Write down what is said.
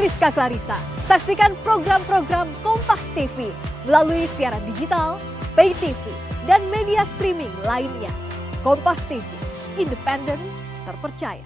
Friska Clarissa. Saksikan program-program Kompas TV melalui siaran digital, pay TV, dan media streaming lainnya. Kompas TV, independen, terpercaya.